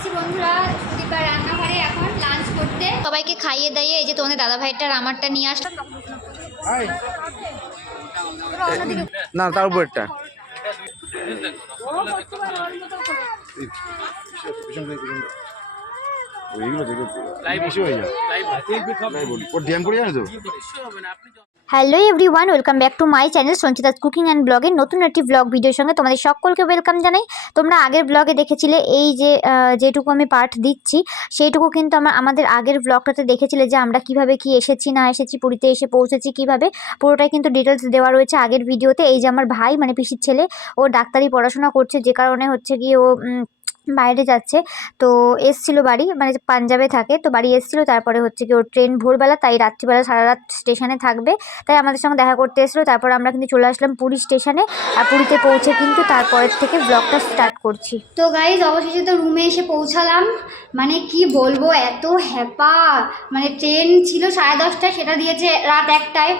এসেছি বন্ধুরা সুদীপার রান্নাঘরে এখন লাঞ্চ করতে। সবাইকে খাইয়ে দাইয়ে এই যে তোমাদের দাদা ভাইটার আমারটা নিয়ে আসলাম না তার উপরেরটা। ওইগুলো দেখে বেশি হয়ে যায়। ড্যাম করে জানো তো hello everyone welcome back to my channel Sanchita's cooking and ব্লগের নতুন একটি ব্লগ ভিডিওর সঙ্গে তোমাদের সকলকে ওয়েলকাম জানাই। তোমরা আগের ব্লগে দেখেছিলে এই যে যেটুকু আমি পার্ট দিচ্ছি সেইটুকু কিন্তু আমার আমাদের আগের ব্লগটাতে দেখেছিলে যে আমরা কীভাবে কি এসেছি না এসেছি পুরীতে এসে পৌঁছেছি কীভাবে। পুরোটাই কিন্তু ডিটেলস দেওয়া রয়েছে আগের ভিডিওতে এই যে আমার ভাই মানে পিসির ছেলে ও ডাক্তারি পড়াশোনা করছে যে কারণে হচ্ছে গিয়ে ও বাইরে যাচ্ছে। তো এসছিল বাড়ি মানে পাঞ্জাবে থাকে। তো বাড়ি এসছিল, তারপরে হচ্ছে কি ওর ট্রেন ভোরবেলা, তাই রাত্রিবেলা সারা রাত স্টেশনে থাকবে। তাই আমাদের সঙ্গে দেখা করতে এসেছিল, তারপর আমরা কিন্তু চলে আসলাম পুরী স্টেশনে। আর পুরীতে পৌঁছে কিন্তু তারপরের থেকে ব্লগটা স্টার্ট করছি। তো গাইজ অবশেষে তো রুমে এসে পৌঁছালাম। মানে কি বলব, এত হ্যাপা। মানে ট্রেন ছিল সাড়ে দশটায়, সেটা দিয়েছে রাত একটায়।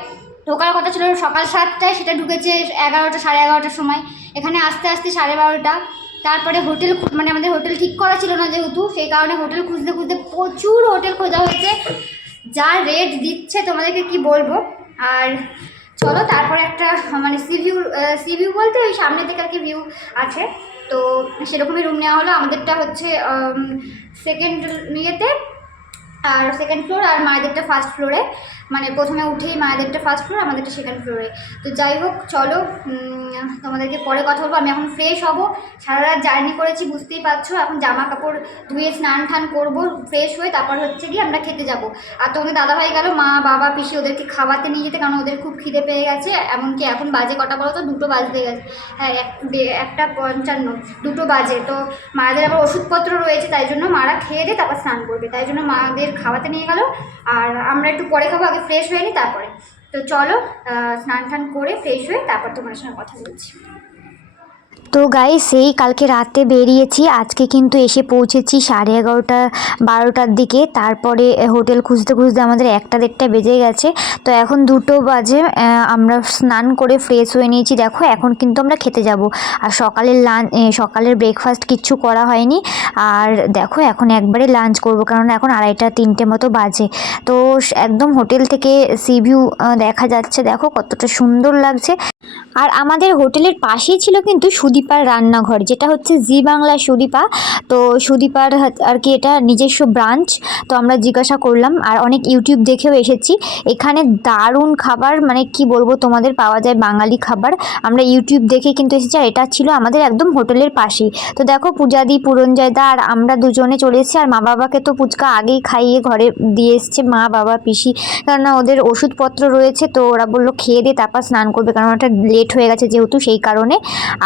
ঢোকার কথা ছিল সকাল সাতটায়, সেটা ঢুকেছে এগারোটা, সাড়ে এগারোটার সময়। এখানে আসতে আসতে সাড়ে বারোটা। তারপরে হোটেল মানে আমাদের হোটেল ঠিক করা ছিল না যেহেতু, সেই কারণে হোটেল খুঁজতে খুঁজতে প্রচুর হোটেল খোঁজা হয়েছে। যা রেট দিচ্ছে, তোমাদেরকে কি বলব? আর চলো, তারপরে একটা মানে সি ভিউ সি ভিউ বলতে ওই সামনে থেকে আর কি ভিউ আছে। তো সেরকমই রুম নেওয়া হলো। আমাদেরটা হচ্ছে সেকেন্ড ইয়েতে, আর সেকেন্ড ফ্লোর আর মায়েদেরটা ফার্স্ট ফ্লোরে মানে প্রথমে উঠেই মায়েদেরটা ফার্স্ট ফ্লোর আমাদেরটা সেকেন্ড ফ্লোরে তো যাই হোক, চলো তোমাদেরকে পরে কথা বলব। আমি এখন ফ্রেশ হব। সারা রাত জার্নি করেছি, বুঝতেই পারছ। এখন জামা কাপড় ধুয়ে স্নান টান করব ফ্রেশ হয়ে তারপর হচ্ছে গিয়ে আমরা খেতে যাব। আর তোমাদের দাদাভাই গেল, মা, বাবা, পিসি ওদেরকে খাওয়াতে নিয়ে যেতে, কারণ ওদের খুব খিদে পেয়ে গেছে। এমনকি এখন বাজে কটা বলো তো? দুটো বাজতে গেছে। হ্যাঁ একটা পঞ্চান্ন, দুটো বাজে। তো মায়েদের আবার ওষুধপত্র রয়েছে, তাই জন্য মারা খেয়ে দিয়ে তারপর স্নান করবে। তাই জন্য মাদের খাওয়াতে নিয়ে গেল। আর আমরা একটু পরে খাব, আগে ফ্রেশ হয়ে নিই তারপরে। তো চলো স্নান টান করে ফ্রেশ হয়ে তারপর তোমার সঙ্গে কথা বলছি। তো গাই সেই কালকে রাতে বেরিয়েছি। আজকে কিন্তু এসে পৌঁছেছি সাড়ে এগারোটা, বারোটার দিকে। তারপরে হোটেল খুঁজতে খুঁজতে আমাদের একটা দেড়টা বেজে গেছে। তো এখন দুটো বাজে আমরা স্নান করে ফ্রেশ হয়ে নিয়েছি। দেখো, এখন কিন্তু আমরা খেতে যাব। আর সকালের লাঞ্চ সকালের ব্রেকফাস্ট কিচ্ছু করা হয়নি। আর দেখো, এখন একবারে লাঞ্চ করব, কারণ এখন আড়াইটা, তিনটে মতো বাজে। তো একদম হোটেল থেকে সি ভিউ দেখা যাচ্ছে। দেখো, কতটা সুন্দর লাগছে। আর আমাদের হোটেলের পাশেই ছিল কিন্তু সুদীপার রান্নাঘর, যেটা হচ্ছে জি বাংলা সুদীপা। তো সুদীপার আর কি এটা নিজস্ব ব্রাঞ্চ, তো আমরা জিজ্ঞাসা করলাম, আর অনেক ইউটিউব দেখেও এসেছি। এখানে দারুণ খাবার মানে কি বলব তোমাদের, পাওয়া যায় বাঙালি খাবার। আমরা ইউটিউব দেখে কিন্তু এসেছি, আর এটা ছিল আমাদের একদম হোটেলের পাশেই। তো দেখো পূজাদি পুরঞ্জয়দা আর আমরা দুজনে চলে এসেছি, আর মা বাবাকে তো পুচকা আগেই খাইয়ে ঘরে দিয়ে এসছে মা, বাবা, পিসি। কেননা ওদের ওষুধপত্র রয়েছে, তো ওরা বলল খেয়ে দিয়ে তারপর স্নান করবে, কারণ ওটা লেট হয়ে গেছে যেহেতু সেই কারণে।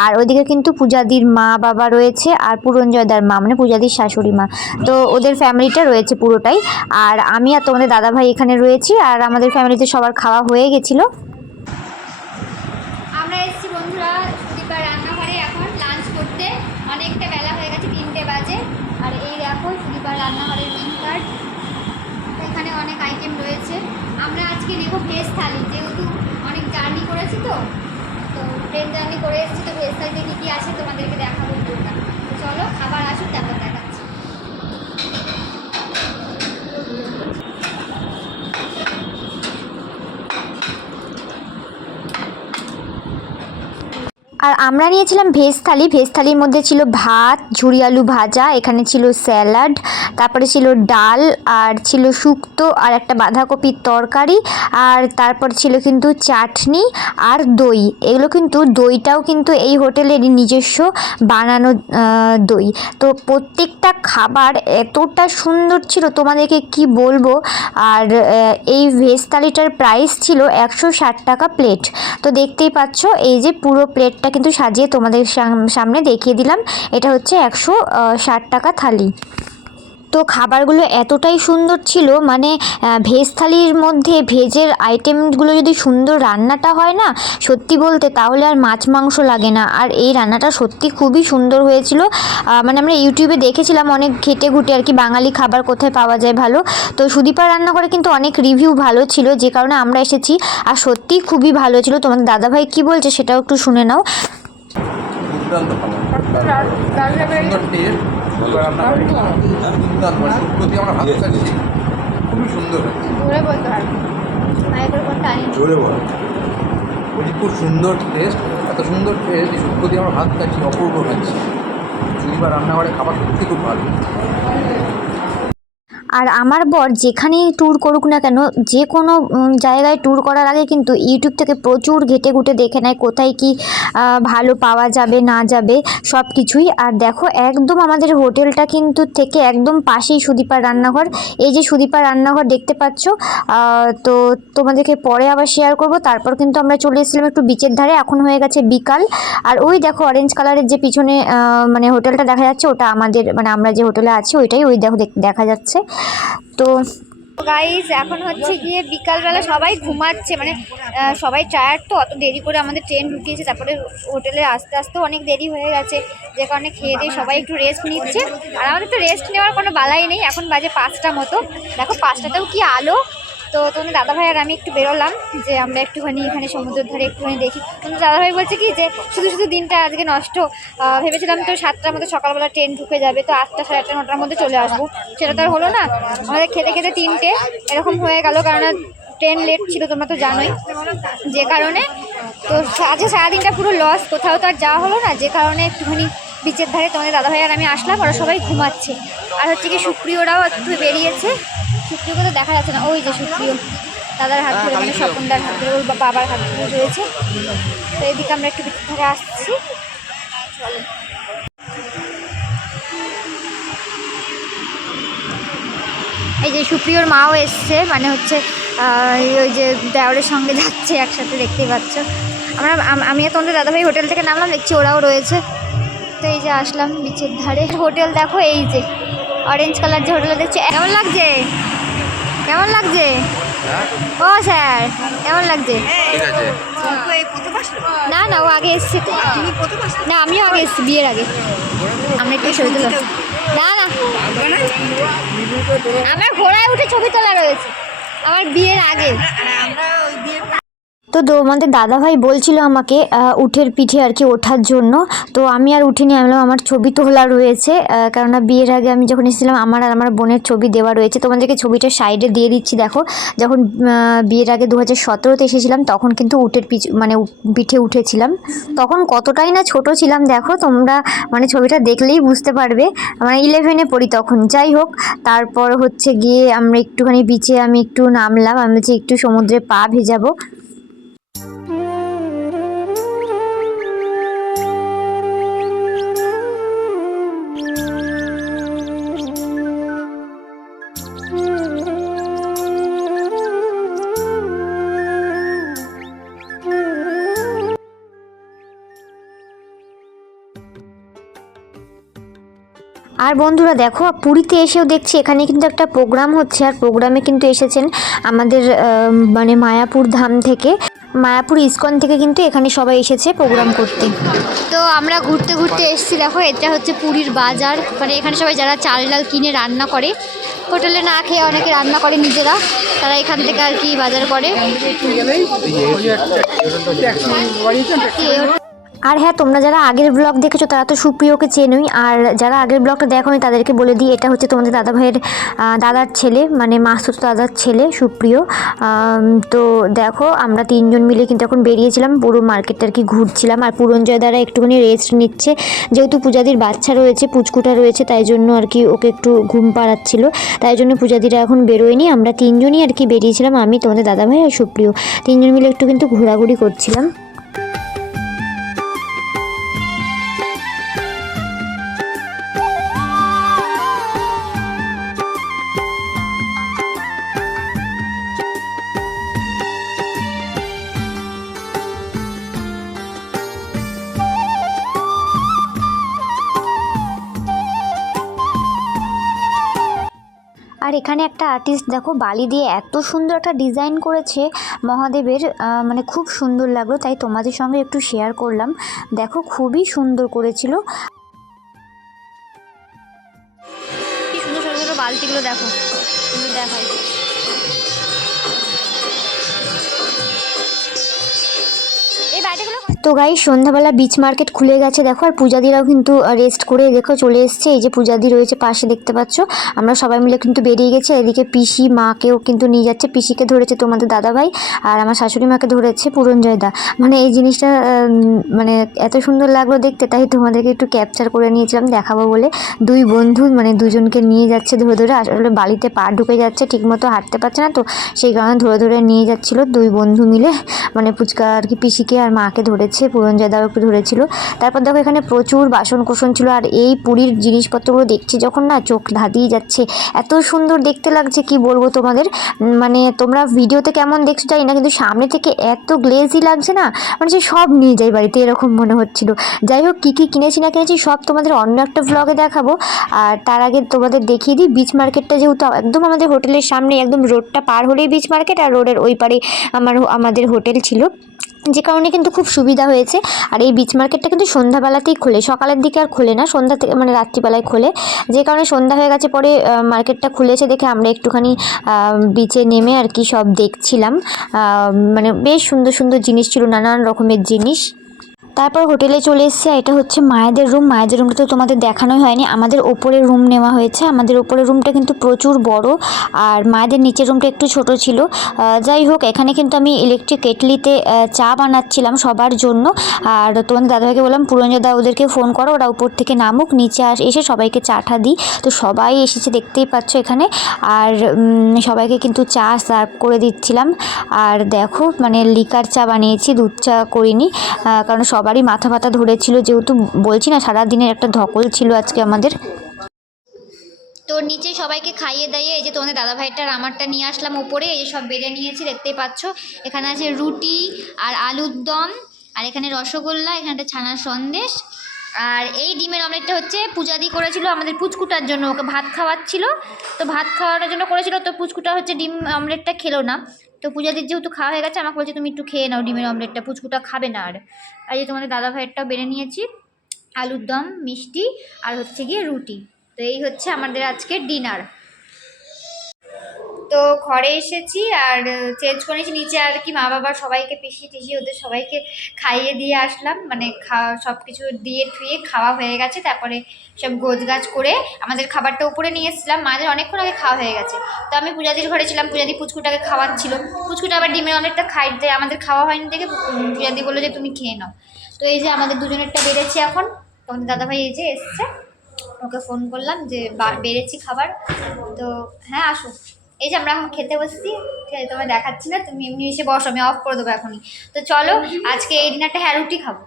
আর ওইদিকে কিন্তু পূজাদির মা, বাবা রয়েছে আর পুরঞ্জয়দার মা মানে পূজাদির শাশুড়ি মা। তো ওদের ফ্যামিলিটা রয়েছে পুরোটাই। আর আমি আর তোমাদের দাদাভাই এখানে রয়েছি আর আমাদের ফ্যামিলিতে সবার খাওয়া হয়ে গেছিল। আমরা আজকে নেব ভেজ থালি, যেহেতু অনেক জার্নি করেছি তো। তো ট্রেন জার্নি করে এসেছি, তো ওয়েবসাইটে কী কী আছে তোমাদেরকে দেখাবো তো চলো, খাবার আসুক, তারপর আর আমরা নিয়েছিলাম ভেজ থালি। ভেজ থালির মধ্যে ছিল ভাত, ঝুরি আলু ভাজা, এখানে ছিল স্যালাড, তারপরে ছিল ডাল, আর ছিল শুক্তো, আর একটা বাঁধাকপির তরকারি, আর তারপর ছিল কিন্তু চাটনি আর দই। এগুলো কিন্তু দইটাও কিন্তু এই হোটেলেরই নিজস্ব বানানো দই। তো প্রত্যেকটা খাবার এতটা সুন্দর ছিল, তোমাদেরকে কি বলব? আর এই ভেজ থালিটার প্রাইস ছিল একশো ষাট টাকা প্লেট তো দেখতেই পাচ্ছ, এই যে পুরো প্লেটটা কিন্তু সাজিয়ে তোমাদের সাম- সামনে দেখিয়ে দিলাম। এটা হচ্ছে একশো ষাট টাকা থালি। তো খাবারগুলো এতটাই সুন্দর ছিল মানে ভেজ থালির মধ্যে ভেজের আইটেমগুলো যদি সুন্দর রান্নাটা হয় না সত্যি বলতে তাহলে আর মাছ মাংস লাগে না। আর এই রান্নাটা সত্যি খুবই সুন্দর হয়েছিল। মানে আমরা ইউটিউবে দেখেছিলাম অনেক ঘেটে ঘুটে আর কি বাঙালি খাবার কোথায় পাওয়া যায় ভালো। তো সুদীপার রান্না করে কিন্তু অনেক রিভিউ ভালো ছিল যে কারণে আমরা এসেছি। আর সত্যিই খুবই ভালো ছিল। তোমাদের দাদাভাই কি বলছে সেটাও একটু শুনে নাও। খাচ্ছি খুবই সুন্দর বল। খুব সুন্দর টেস্ট এত সুন্দর টেস্ট শুক্তো দিয়ে আমরা ভাত খাচ্ছি অপূর্ব লাগছে চুরিবা রান্নাঘরে খাবার সত্যি খুব ভালো। আর আমার বর যেখানেই ট্যুর করুক না কেন, যে কোনো জায়গায় ট্যুর করার আগে কিন্তু ইউটিউব থেকে প্রচুর ঘেটে ঘুটে দেখে নেয় কোথায় কি ভালো পাওয়া যাবে, না যাবে সব কিছুই আর দেখো, একদম আমাদের হোটেলটা কিন্তু থেকে একদম পাশেই সুদীপার রান্নাঘর। এই যে সুদীপার রান্নাঘর দেখতে পাচ্ছ তো তোমাদেরকে পরে আবার শেয়ার করব। তারপর কিন্তু আমরা চলে এসেছিলাম একটু বিচের ধারে, এখন হয়ে গেছে বিকাল। আর ওই দেখো অরেঞ্জ কালারের যে পিছনে মানে হোটেলটা দেখা যাচ্ছে, ওটা আমাদের মানে আমরা যে হোটেলে আছি, ওইটাই ওই দেখো, দেখা যাচ্ছে। তো গাইজ এখন হচ্ছে গিয়ে বিকালবেলা সবাই ঘুমাচ্ছে মানে সবাই টায়ার তো, অত দেরি করে আমাদের ট্রেন ঢুকিয়েছে, তারপরে হোটেলে আস্তে আস্তে অনেক দেরি হয়ে গেছে, যে কারণে খেয়ে দিয়ে সবাই একটু রেস্ট নিচ্ছে। আর আমাদের তো রেস্ট নেওয়ার কোনো বালাই নেই, এখন বাজে পাঁচটা মতো। দেখো, পাঁচটাতেও কি আলো তো তোমাদের দাদাভাই আর আমি একটু বেরোলাম, যে আমরা একটুখানি এখানে সমুদ্রের ধারে একটুখানি দেখি। তোমাদের দাদাভাই বলছে কি, যে শুধু শুধু দিনটা আজকে নষ্ট। ভেবেছিলাম তো সাতটার মধ্যে সকালবেলা ট্রেন ঢুকে যাবে, তো আটটা সাড়ে আটটা, নটার মধ্যে চলে আসব। সেটা তো আর হলো না। আমাদের খেতে খেতে তিনটে, এরকম হয়ে গেল, কারণ ট্রেন লেট ছিল, তোমরা তো জানোই। যে কারণে, তো আজকে সারাদিনটা পুরো লস কোথাও তো আর যাওয়া হলো না, যে কারণে একটুখানি বিচের ধারে তোমাদের দাদাভাই আর আমি আসলাম, ওরা সবাই ঘুমাচ্ছে। আর হচ্ছে কি, সুপ্রিয়রাও একটু বেরিয়েছে। সুপ্রিয়কে তো দেখা যাচ্ছে না। ওই যে সুপ্রিয় দাদার হাত ধরে মানে স্বপনদার হাত ধরে, ওর বাবার হাত ধরে রয়েছে। তো এদিকে আমরা একটু বিচের ধারে আসছি। এই যে সুপ্রিয়র মাও এসছে মানে হচ্ছে ওই যে দেওরের সঙ্গে যাচ্ছে একসাথে, দেখতেই পাচ্ছ। আমরা, আম- আর তোমাদের দাদাভাই হোটেল থেকে নামলাম, দেখছি ওরাও রয়েছে। তো এই যে আসলাম বিচের ধারে। হোটেল দেখো, এই যে অরেঞ্জ কালার যে হোটেল দেখছি, কেমন লাগছে? কেমন লাগছে? ও স্যার কেমন লাগছে? ঠিক আছে। না না ও আগে এসছে। তো না আমিও আগে এসছি বিয়ের আগে। আমি একটু ছবি তোলা না না। আমার ঘোড়ায় উঠে ছবি তোলা রয়েছে। আমার বিয়ের আগে। তো তোমাদের দাদাভাই বলছিল আমাকে উঠের পিঠে আর কি ওঠার জন্য। তো আমি আর উঠিনি, আমি আমার ছবি তোলা রয়েছে কেননা বিয়ের আগে আমি যখন এসেছিলাম, আমার আর আমার বোনের ছবি দেওয়া রয়েছে। তোমাদেরকে ছবিটা সাইডে দিয়ে দিচ্ছি, দেখো। যখন বিয়ের আগে দু হাজার সতেরোতে এসেছিলাম, তখন কিন্তু উটের পিছ মানে পিঠে উঠেছিলাম। তখন কতটাই না ছোট ছিলাম, দেখো, তোমরা মানে ছবিটা দেখলেই বুঝতে পারবে। মানে ইলেভেনে পড়ি তখন, যাই হোক। তারপর হচ্ছে গিয়ে আমরা একটুখানি বিচে আমি একটু নামলাম, আমি বলছি একটু সমুদ্রে পা ভেজাবো। আর বন্ধুরা দেখো পুরীতে এসেও দেখছি, এখানে কিন্তু একটা প্রোগ্রাম হচ্ছে, আর প্রোগ্রামে কিন্তু এসেছেন আমাদের মানে মায়াপুর ধাম থেকে। মায়াপুর ইস্কন থেকে কিন্তু এখানে সবাই এসেছে প্রোগ্রাম করতে। তো আমরা ঘুরতে ঘুরতে এসেছি, দেখো, এটা হচ্ছে পুরীর বাজার। মানে এখানে সবাই যারা চাল ডাল কিনে রান্না করে, হোটেলে না খেয়ে অনেকে রান্না করে নিজেরা, তারা এখান থেকে আর কি বাজার করে। আর হ্যাঁ তোমরা যারা আগের ব্লগ দেখেছ, তারা তো সুপ্রিয়কে চেনোই। আর যারা আগের ব্লগটা দেখোনি, তাদেরকে বলে দিই, এটা হচ্ছে তোমাদের দাদা ভাইয়ের দাদার ছেলে মানে মাসুত দাদার ছেলে, সুপ্রিয়। তো দেখো, আমরা তিনজন মিলে কিন্তু এখন বেরিয়েছিলাম, পুরো মার্কেটটা আর কি ঘুরছিলাম। আর পুরঞ্জয় দ্বারা একটুখানি রেস্ট নিচ্ছে। যেহেতু পূজাদির বাচ্চা রয়েছে, পুচকুটা রয়েছে, তাই জন্য আর কি ওকে একটু ঘুম পাড়াচ্ছিল। তাই জন্য পূজাদিরা এখন বেরোয়নি। আমরা তিনজনই আর কি বেরিয়েছিলাম, আমি, তোমাদের দাদা ভাই আর সুপ্রিয়। তিনজন মিলে একটু কিন্তু ঘোরাঘুরি করছিলাম। এখানে একটা আর্টিস্ট দেখো, বালি দিয়ে এত সুন্দর একটা ডিজাইন করেছে মহাদেবের মানে খুব সুন্দর লাগল, তাই তোমাদের সঙ্গে একটু শেয়ার করলাম। দেখো, খুবই সুন্দর করেছিল। সুন্দর, ছোটো বালতিগুলো দেখো। সুন্দর দেখাই। তো গাই সন্ধ্যাবেলা বিচ মার্কেট খুলে গেছে, দেখো, আর পূজাদিরাও কিন্তু রেস্ট করে দেখো চলে এসছে। এই যে পূজাদি রয়েছে পাশে দেখতে পাচ্ছ। আমরা সবাই মিলে কিন্তু বেরিয়ে গেছি এদিকে পিসি মাকেও কিন্তু নিয়ে যাচ্ছে। পিসিকে ধরেছে তোমাদের দাদাভাই, আর আমার শাশুড়ি মাকে ধরেছে পুরঞ্জয় দা মানে এই জিনিসটা মানে এত সুন্দর লাগল দেখতে, তাই তোমাদেরকে একটু ক্যাপচার করে নিয়েছিলাম, দেখাবো বলে। দুই বন্ধু মানে দুজনকে নিয়ে যাচ্ছে ধরে ধরে, আসলে বালিতে পা ঢুকে যাচ্ছে, ঠিকমতো হাঁটতে পারছে না তো। সেই কারণে ধরে ধরে নিয়ে যাচ্ছিল দুই বন্ধু মিলে মানে পুচকা আর কি পিসিকে আর মাকে ধরেছে পুরঞ্জয় দাও একটু ধরেছিল। তারপর দেখো এখানে প্রচুর বাসন কোসন ছিল আর এই পুরীর জিনিসপত্রগুলো দেখছি যখন না চোখ ধাঁধিয়ে যাচ্ছে, এত সুন্দর দেখতে লাগছে কি বলব তোমাদের? মানে তোমরা ভিডিওতে কেমন দেখছ জানি না, কিন্তু সামনে থেকে এত গ্লেজি লাগছে না মানে সে সব নিয়ে যাই বাড়িতে, এরকম মনে হচ্ছিল। যাই হোক, কী কী কিনেছি না কিনেছি সব তোমাদের অন্য একটা ব্লগে দেখাবো। আর তার আগে তোমাদের দেখিয়ে দিই বিচ মার্কেটটা যেহেতু একদম আমাদের হোটেলের সামনে একদম রোডটা পার হলেই বিচ মার্কেট আর রোডের ওই পারে আমার আমাদের হোটেল ছিল। যে কারণে কিন্তু খুব সুবিধা হয়েছে। আর এই বিচ মার্কেটটা কিন্তু সন্ধ্যাবেলাতেই খোলে। সকালের দিকে আর খোলে না, সন্ধ্যা থেকে মানে রাত্রিবেলায় খোলে। যে কারণে সন্ধ্যা হয়ে গেছে, পরে মার্কেটটা খুলেছে দেখে আমরা একটুখানি বিচে নেমে আর কি সব দেখছিলাম। মানে বেশ সুন্দর সুন্দর জিনিস ছিল, নানান রকমের জিনিস। তারপর হোটেলে চলে এসেছে এটা হচ্ছে মায়েদের রুম মায়েদের রুমটা তো তোমাদের দেখানোই হয়নি। আমাদের ওপরে রুম নেওয়া হয়েছে। আমাদের ওপরের রুমটা কিন্তু প্রচুর বড় আর মায়েদের নিচের রুমটা একটু ছোট ছিল। যাই হোক, এখানে কিন্তু আমি ইলেকট্রিক কেটলিতে চা বানাচ্ছিলাম সবার জন্য। আর তোমাদের দাদাভাইকে বললাম পুরঞ্জয় দা ওদেরকে ফোন করো। ওরা উপর থেকে নামুক, নিচে আস, এসে সবাইকে চাটা দিই। তো সবাই এসেছে, দেখতেই পাচ্ছ এখানে। আর সবাইকে কিন্তু চা সার্ভ করে দিচ্ছিলাম। আর দেখো মানে লিকার চা বানিয়েছি, দুধ চা করিনি। কারণ কারণ সবারই মাথা ব্যথা ধরেছিল যেহেতু বলছি না সারা দিনের একটা ধকল ছিল আজকে আমাদের। তো নিচে সবাইকে খাইয়ে দাইয়ে এই যে তোমাদের দাদা ভাইটার আমারটা নিয়ে আসলাম উপরে এই যে সব বেড়ে নিয়েছি দেখতেই পাচ্ছ। এখানে আছে রুটি আর আলুর দম, আর এখানে রসগোল্লা, এখানে একটা ছানার সন্দেশ। আর এই ডিমের অমলেটটা হচ্ছে পূজাদি করেছিল আমাদের পুচকুটার জন্য, ওকে ভাত খাওয়াচ্ছিল। তো ভাত খাওয়ানোর জন্য করেছিল, তো পুচকুটা হচ্ছে ডিম অমলেটটা খেলো না। তো পূজাদের যেহেতু খাওয়া হয়ে গেছে, আমাকে বলছে তুমি একটু খেয়ে নাও ডিমের অমলেটটা, পুচকুটা খাবে না আর। আর যে তোমাদের দাদা ভাইয়েরটাও বেড়ে নিয়েছি, আলুর দম, মিষ্টি আর হচ্ছে গিয়ে রুটি। তো এই হচ্ছে আমাদের আজকে ডিনার। তো ঘরে এসেছি আর চেঞ্জ করেছি নিচে আর কি মা বাবা সবাইকে পিসি টিসি ওদের সবাইকে খাইয়ে দিয়ে আসলাম। মানে খাওয়া সব কিছু দিয়ে ধুয়ে খাওয়া হয়ে গেছে। তারপরে সব গোছ গাছ করে আমাদের খাবারটা উপরে নিয়ে এসেছিলাম। মাদের অনেকক্ষণ আগে খাওয়া হয়ে গেছে। তো আমি পূজাদির ঘরে ছিলাম। পূজাদি পুচকুটাকে খাওয়াচ্ছিল। পুচকুটা আবার ডিমের অনেকটা খাই দেয় আমাদের খাওয়া হয়নি দেখে পূজাদি বলল যে তুমি খেয়ে নাও। তো এই যে আমাদের দুজনেরটা বেড়েছে এখন। তোমাদের দাদাভাই এই যে এসছে। ওকে ফোন করলাম যে বা- বেড়েছি খাবার। তো হ্যাঁ আসো এই যে আমরা এখন খেতে বসছি ঠিক আছে তোমায় দেখাচ্ছি না তুমি এমনি এসে বসো আমি অফ করে দেবো এখনই। তো চলো আজকে এই ডিনারটা হ্যাঁ রুটি খাব।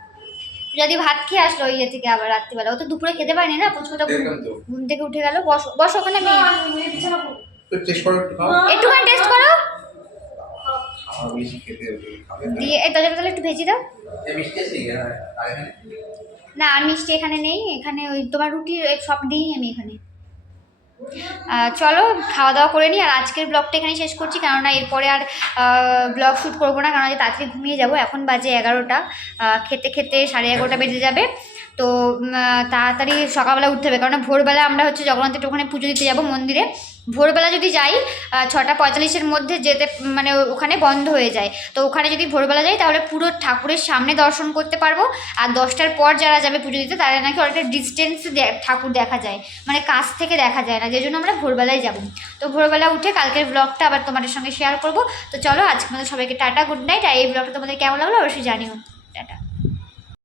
যদি ভাত খেয়ে আসলো ওই ইয়ে থেকে আবার রাত্রিবেলা। ও তো দুপুরে খেতে পারেনি না পুচকুটা ঘুম- ঘুম থেকে উঠে গেল বসো বসো ওখানে আমি একটুখানি টেস্ট করো। দিয়ে এই দরজাটা তাহলে একটু ভেজে দাও। না আর মিষ্টি এখানে নেই এখানে ওই তোমার এই সব দিই আমি এখানে। চলো খাওয়া দাওয়া করে নিই। আর আজকের ব্লগটা এখানে শেষ করছি। কেননা এরপরে আর ব্লগ শ্যুট করব না। আজ তাড়াতাড়ি ঘুমিয়ে যাব। এখন বাজে এগারোটা। খেতে খেতে সাড়ে এগারোটা বেজে যাবে। তো তাড়াতাড়ি সকালবেলা উঠতে হবে। কারণ ভোরবেলা আমরা হচ্ছে জগন্নাথের ওখানে পুজো দিতে যাব মন্দিরে। ভোরবেলা যদি যাই ছটা পঁয়তাল্লিশের মধ্যে যেতে মানে ওখানে বন্ধ হয়ে যায়। তো ওখানে যদি ভোরবেলা যাই, তাহলে পুরো ঠাকুরের সামনে দর্শন করতে পারব। আর দশটার পর যারা যাবে পুজো দিতে, তারা নাকি অনেকটা ডিস্টেন্স ঠাকুর দেখা যায়। মানে কাছ থেকে দেখা যায় না, যে জন্য আমরা ভোরবেলায় যাব। তো ভোরবেলা উঠে কালকের ব্লগটা আবার তোমাদের সঙ্গে শেয়ার করব। তো চলো, আজকে আমাদের সবাইকে টাটা গুড নাইট আর এই ব্লগটা তোমাদের কেমন লাগল, অবশ্যই জানিও। টাটা।